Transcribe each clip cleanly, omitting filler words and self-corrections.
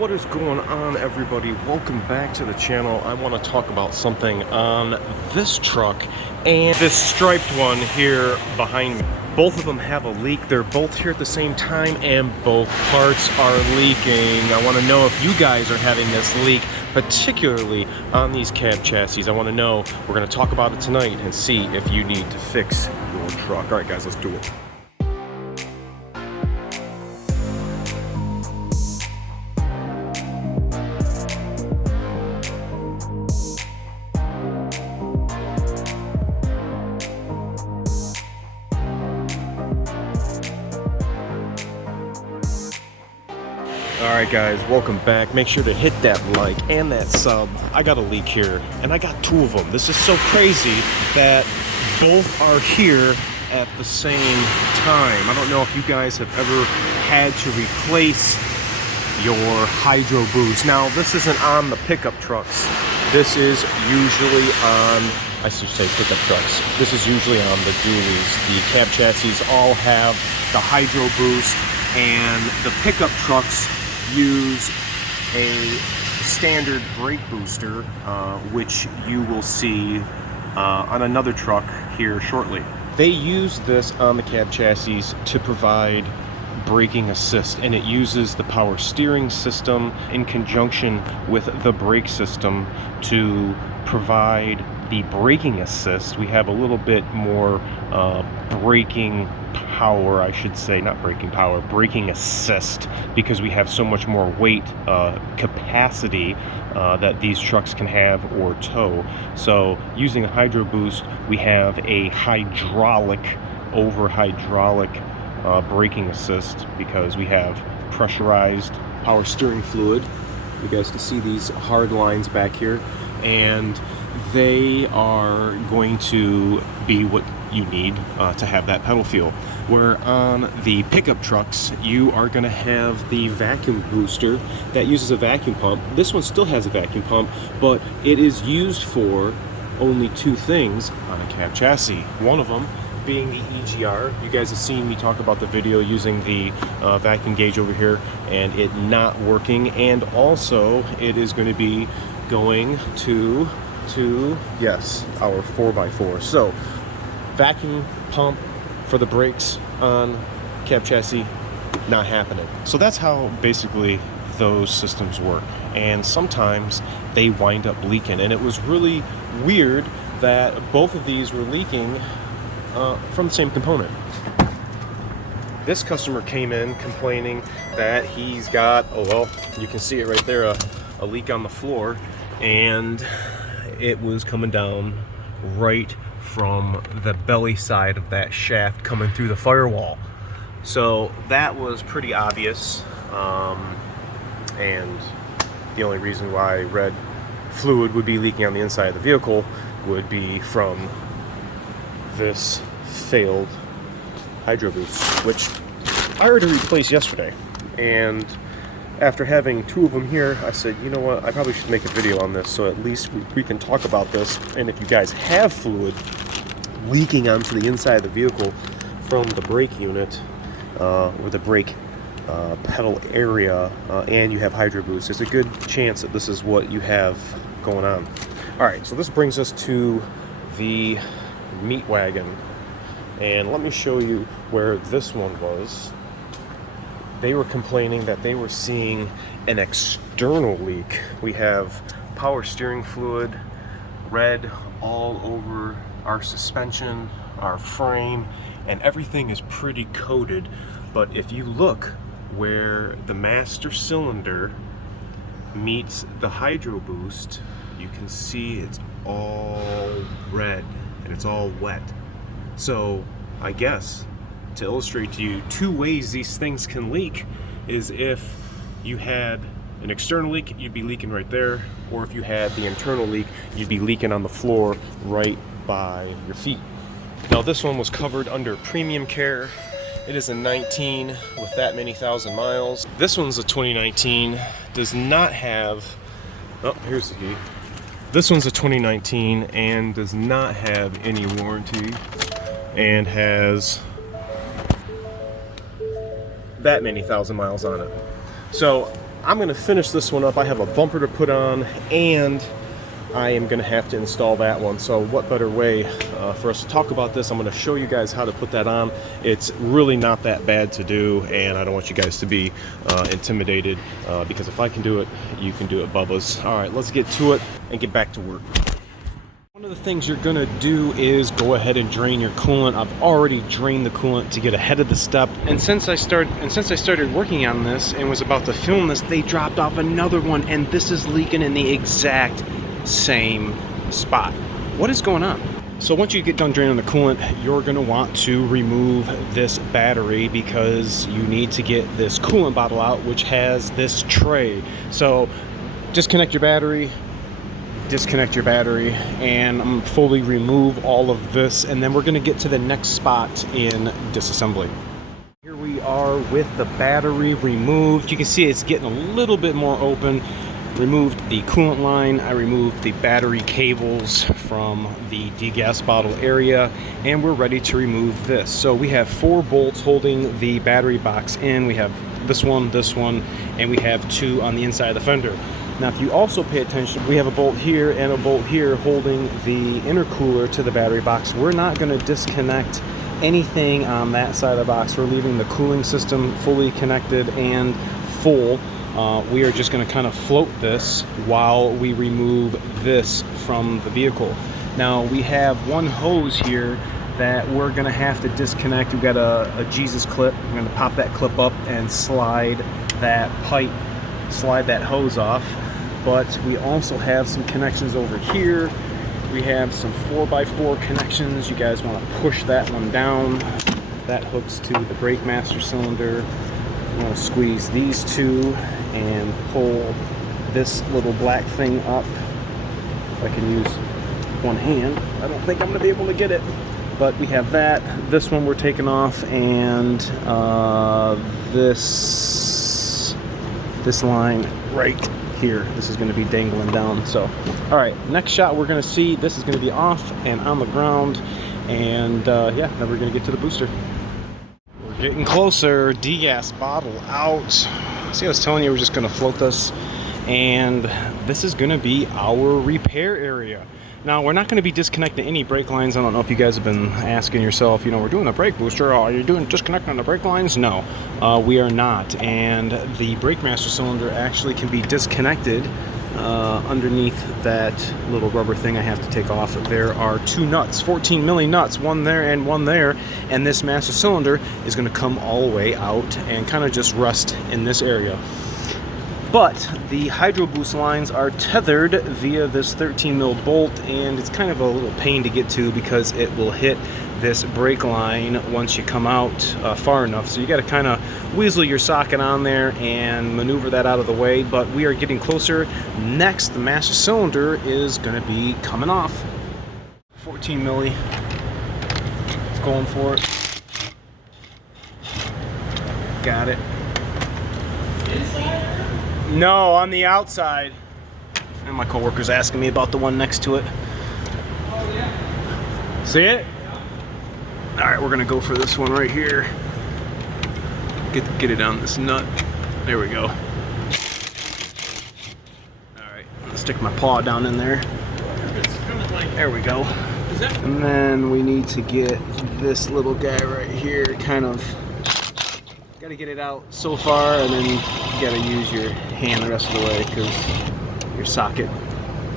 What is going on, everybody? Welcome back to the channel. I want to talk about something on this truck and this striped one here behind me. Both of them have a leak. They're both here at the same time and both parts are leaking. I want to know if you guys are having this leak, particularly on these cab chassis. I want to know. We're going to talk about it tonight and see if you need to fix your truck. All right, guys, let's do it. Alright guys, welcome back. Make sure to hit that like and that sub. I got a leak here, and I got two of them. This is so crazy that both are here at the same time. I don't know if you guys have ever had to replace your HydroBoost. Now, this isn't on the pickup trucks. This is usually on, I should say pickup trucks. This is usually on the dualies. The cab chassis all have the HydroBoost, and the pickup trucks use a standard brake booster, which you will see on another truck here shortly. They use this on the cab chassis to provide braking assist, and it uses the power steering system in conjunction with the brake system to provide the braking assist. We have a little bit more braking power, I should say, not braking power, braking assist, because we have so much more weight capacity that these trucks can have or tow. So using the HydroBoost, we have a hydraulic over hydraulic braking assist, because we have pressurized power steering fluid. You guys can see these hard lines back here, and they are going to be what you need to have that pedal feel. Where on the pickup trucks, you are going to have the vacuum booster that uses a vacuum pump. This one still has a vacuum pump, but it is used for only two things on a cab chassis. One of them being the EGR. You guys have seen me talk about the video using the vacuum gauge over here and it not working, and also it is going to be going to yes, our 4x4. So vacuum pump for the brakes on cab chassis, not happening. So that's how basically those systems work, and sometimes they wind up leaking, and it was really weird that both of these were leaking from the same component. This customer came in complaining that he's got, oh well, you can see it right there, a leak on the floor, and it was coming down right from the belly side of that shaft coming through the firewall. So that was pretty obvious, and the only reason why red fluid would be leaking on the inside of the vehicle would be from this failed HydroBoost, which I already replaced yesterday. And after having two of them here, I said, you know what, I probably should make a video on this, so at least we can talk about this. And if you guys have fluid leaking onto the inside of the vehicle from the brake unit or the brake pedal area, and you have HydroBoost, there's a good chance that this is what you have going on. All right, so this brings us to the meat wagon, and let me show you where this one was. They were complaining that they were seeing an external leak. We have power steering fluid, red all over our suspension, our frame, and everything is pretty coated. But if you look where the master cylinder meets the HydroBoost, you can see it's all red and it's all wet. So I guess, to illustrate to you, two ways these things can leak is if you had an external leak, you'd be leaking right there, or if you had the internal leak, you'd be leaking on the floor right by your feet. Now this one was covered under premium care. It is a 19 with that many thousand miles. This one's a 2019, does not have, oh, here's the key. This one's a 2019 and does not have any warranty and has that many thousand miles on it. So I'm gonna finish this one up. I have a bumper to put on, and I am gonna have to install that one. So what better way for us to talk about this? I'm gonna show you guys how to put that on. It's really not that bad to do, and I don't want you guys to be intimidated because if I can do it, you can do it, Bubba's. All right, let's get to it and get back to work. One of the things you're gonna do is go ahead and drain your coolant. I've already drained the coolant to get ahead of the step. And since I started working on this and was about to film this, they dropped off another one, and this is leaking in the exact same spot. What is going on? So once you get done draining the coolant, you're gonna want to remove this battery because you need to get this coolant bottle out, which has this tray. So disconnect your battery, disconnect your battery, and I'm gonna fully remove all of this, and then we're gonna get to the next spot in disassembly. Here we are with the battery removed. You can see it's getting a little bit more open. Removed the coolant line, I removed the battery cables from the degas bottle area, and we're ready to remove this. So we have 4 bolts holding the battery box in. We have this one, and we have 2 on the inside of the fender. Now, if you also pay attention, we have a bolt here and a bolt here holding the intercooler to the battery box. We're not going to disconnect anything on that side of the box. We're leaving the cooling system fully connected and full. We are just going to kind of float this while we remove this from the vehicle. Now, we have one hose here that we're going to have to disconnect. We've got a Jesus clip. We're going to pop that clip up and slide that pipe, slide that hose off. But we also have some connections over here. We have some 4x4 connections. You guys want to push that one down. That hooks to the brake master cylinder. You want to squeeze these 2 and pull this little black thing up. If I can use one hand, I don't think I'm going to be able to get it. But we have that. This one we're taking off, and this line right here. This is going to be dangling down. So, all right, next shot we're going to see this is going to be off and on the ground, and yeah, then we're going to get to the booster. We're getting closer. Degas bottle out. See, I was telling you we're just going to float this, and this is going to be our repair area. Now, we're not going to be disconnecting any brake lines. I don't know if you guys have been asking yourself, you know, we're doing a brake booster. Are you doing disconnecting the brake lines? No, we are not. And the brake master cylinder actually can be disconnected underneath that little rubber thing I have to take off. There are 2 nuts, 14 milli nuts, one there and one there. And this master cylinder is going to come all the way out and kind of just rest in this area. But the HydroBoost lines are tethered via this 13 mil bolt, and it's kind of a little pain to get to because it will hit this brake line once you come out far enough. So you got to kind of weasel your socket on there and maneuver that out of the way. But we are getting closer. Next, the master cylinder is going to be coming off. 14 milli. Going for it. Got it. No, on the outside. And my coworker's asking me about the one next to it. Oh, yeah. See it? All right, we're gonna go for this one right here. Get it on this nut. There we go. All right, I'll stick my paw down in there. There we go. And then we need to get this little guy right here, kind of. Gotta get it out so far, and then you gotta use your hand the rest of the way because your socket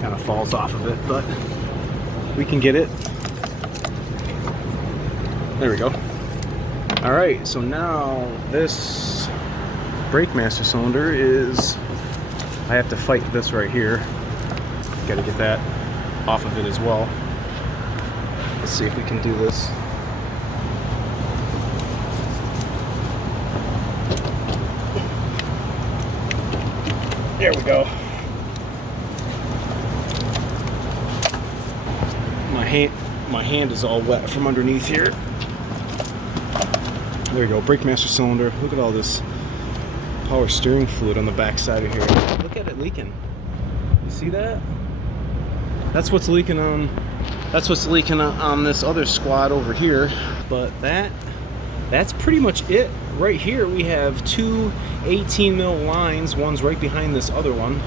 kind of falls off of it, but we can get it. There we go. All right, so now this brake master cylinder is, I have to fight this right here. Gotta get that off of it as well. Let's see if we can do this. There we go. My hand is all wet from underneath here. There we go, brake master cylinder. Look at all this power steering fluid on the back side of here. Look at it leaking. You see that? That's what's leaking on. That's what's leaking on this other squad over here. But that that's pretty much it. Right here we have two 18 mil lines. One's right behind this other one,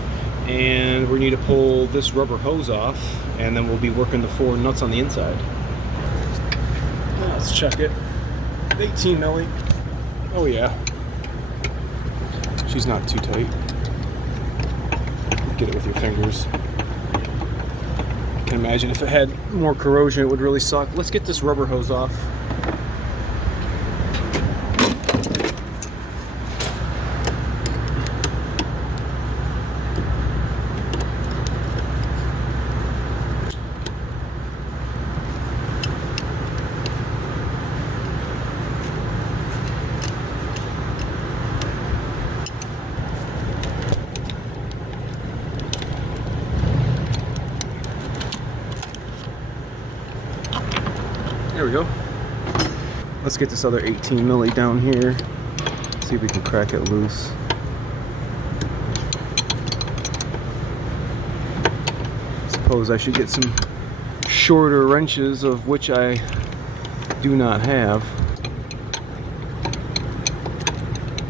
and we need to pull this rubber hose off, and then we'll be working the 4 nuts on the inside. Let's check it. 18 milli. Oh yeah, she's not too tight. Get it with your fingers. I can imagine if it had more corrosion, it would really suck. Let's get this rubber hose off. There we go. Let's get this other 18 milli down here. See if we can crack it loose. Suppose I should get some shorter wrenches, of which I do not have.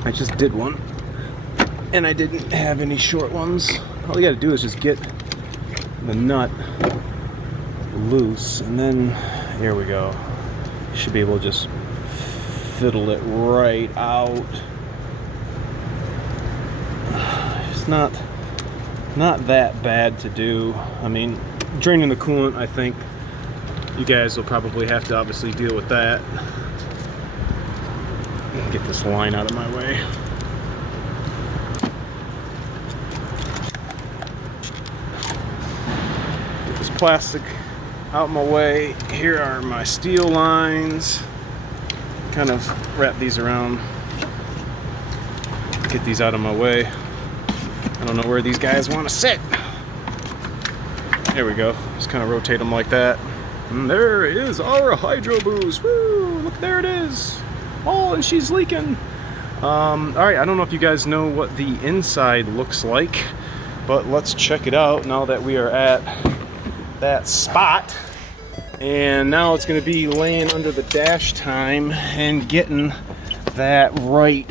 I just did one, and I didn't have any short ones. All you gotta do is just get the nut loose, and then here we go. Should be able to just fiddle it right out. It's not that bad to do. I mean, draining the coolant, I think you guys will probably have to obviously deal with that. Get this line out of my way. Get this plastic out my way. Here are my steel lines. Kind of wrap these around. Get these out of my way. I don't know where these guys want to sit. There we go. Just kind of rotate them like that. And there is our HydroBoost. Woo! Look, there it is. Oh, and she's leaking. All right, I don't know if you guys know what the inside looks like, but let's check it out now that we are at that spot. And now it's going to be laying under the dash time and getting that right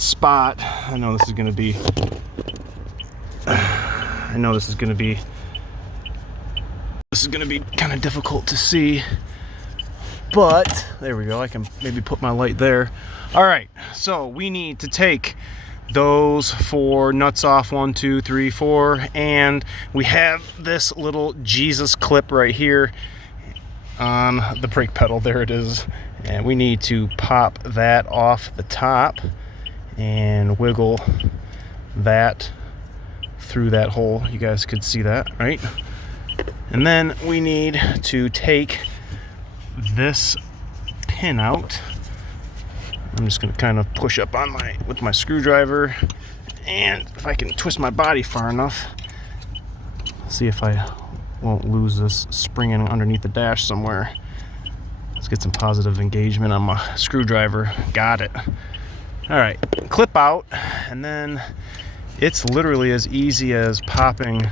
spot. I know this is going to be kind of difficult to see, but there we go. I can maybe put my light there. All right, so we need to take those 4 nuts off, 1, 2, 3, 4, and we have this little Jesus clip right here on the brake pedal. There it is, and we need to pop that off the top and wiggle that through that hole. You guys could see that, right? And then we need to take this pin out. I'm just going to kind of push up on with my screwdriver, and if I can twist my body far enough, see if I won't lose this springing underneath the dash somewhere. Let's get some positive engagement on my screwdriver. Got it. All right, clip out, and then it's literally as easy as popping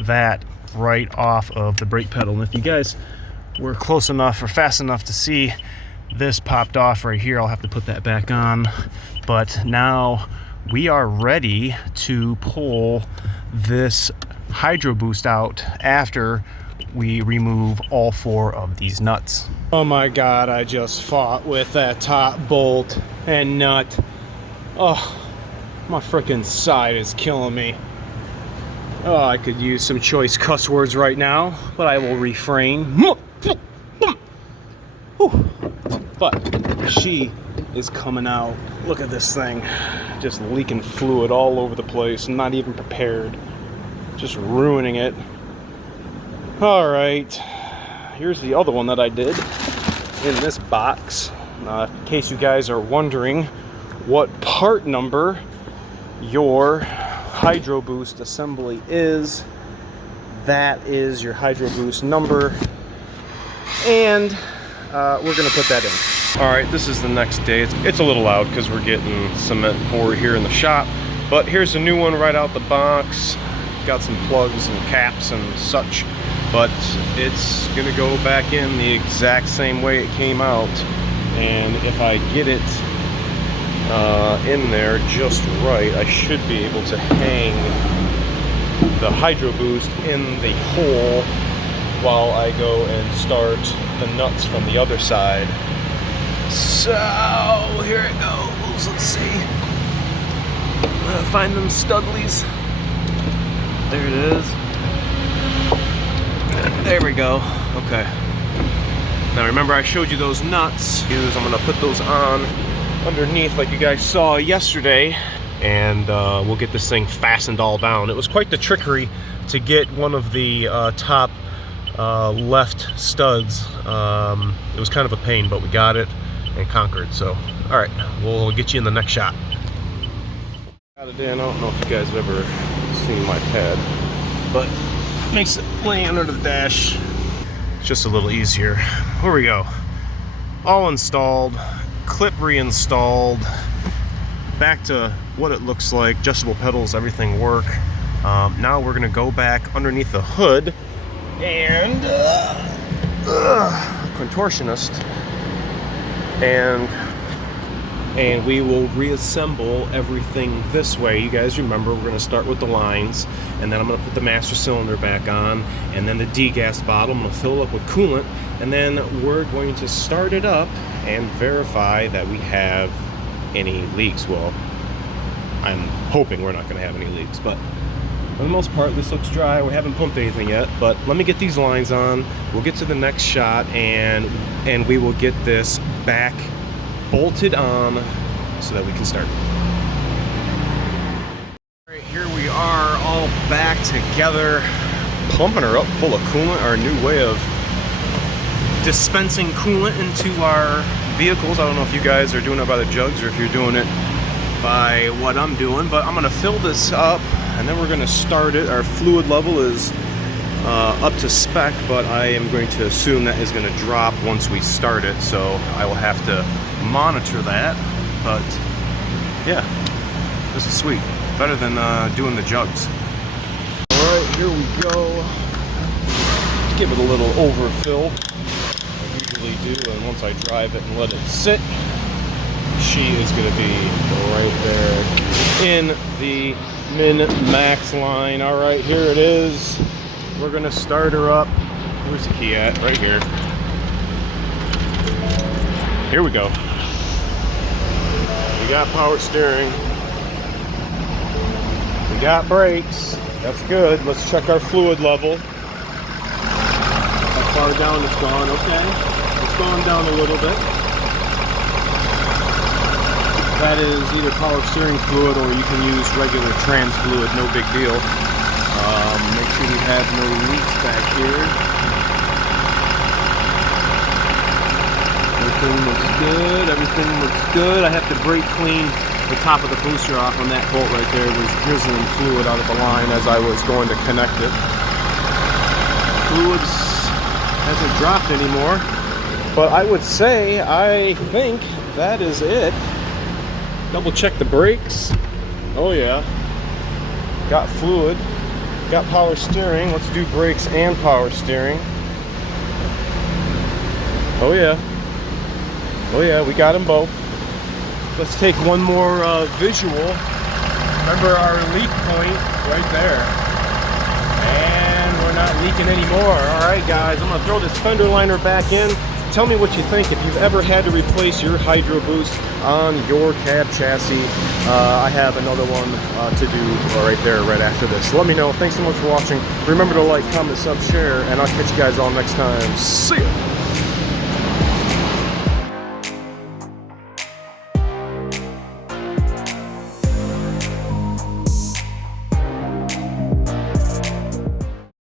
that right off of the brake pedal. And if you guys were close enough or fast enough to see this popped off right here, I'll have to put that back on. But now we are ready to pull this HydroBoost out after we remove all 4 of these nuts. Oh my God, I just fought with that top bolt and nut. Oh, my freaking side is killing me. Oh, I could use some choice cuss words right now, but I will refrain. But she is coming out. Look at this thing. Just leaking fluid all over the place. I'm not even prepared. Just ruining it. All right. Here's the other one that I did in this box. In case you guys are wondering what part number your HydroBoost assembly is, that is your HydroBoost number. And we're gonna put that in. All right, this is the next day. It's a little loud because we're getting cement poured here in the shop, but here's a new one right out the box. Got some plugs and caps and such. but it's gonna go back in the exact same way it came out. And if I get it in there just right, I should be able to hang the HydroBoost in the hole while I go and start the nuts from the other side. So here it goes. Let's see. I'm gonna find them studlies. There it is. There we go. Okay. Now remember I showed you those nuts. I'm gonna put those on underneath like you guys saw yesterday, and we'll get this thing fastened all down. It was quite the trickery to get one of the top left studs. It was kind of a pain, but we got it and conquered. So all right, we'll get you in the next shot. Got it in. I don't know if you guys have ever seen my pad, but it makes it laying under the dash just a little easier. Here we go. All installed, clip reinstalled, back to what it looks like. Adjustable pedals, everything work. Now we're gonna go back underneath the hood and contortionist, and we will reassemble everything this way. You guys remember we're going to start with the lines, and then I'm going to put the master cylinder back on, and then the degas bottle. I'm going to fill it up with coolant, and then we're going to start it up and verify that we have any leaks. Well, I'm hoping we're not going to have any leaks, but for the most part this looks dry. We haven't pumped anything yet, but let me get these lines on. We'll get to the next shot, and we will get this back bolted on so that we can start. All right, here we are all back together, pumping her up full of coolant, our new way of dispensing coolant into our vehicles. I don't know if you guys are doing it by the jugs or if you're doing it by what I'm doing, but I'm gonna fill this up and then we're gonna start it. Our fluid level is up to spec, but I am going to assume that is going to drop once we start it, so I will have to monitor that. But yeah, this is sweet. Better than doing the jugs. Alright, here we go. Give it a little overfill. I usually do, and once I drive it and let it sit, she is going to be right there in the min-max line. Alright, here it is. We're gonna start her up. Where's the key at? Right here. Here we go. We got power steering. We got brakes. That's good. Let's check our fluid level. How far down it's gone? Okay. It's gone down a little bit. That is either power steering fluid or you can use regular trans fluid. No big deal. Make sure we have no leaks back here. Everything looks good. Everything looks good. I have to brake clean the top of the booster off on that bolt right there. It was drizzling fluid out of the line as I was going to connect it. Fluid hasn't dropped anymore, but I would say I think that is it. Double check the brakes. Oh yeah. Got fluid. Got power steering. Let's do brakes and power steering. Oh yeah. Oh yeah, we got them both. Let's take one more visual. Remember our leak point right there. And we're not leaking anymore. Alright guys, I'm going to throw this fender liner back in. Tell me what you think if you've ever had to replace your HydroBoost on your cab chassis. I have another one to do right there right after this. So let me know. Thanks so much for watching. Remember to like, comment, sub, share, and I'll catch you guys all next time. See ya!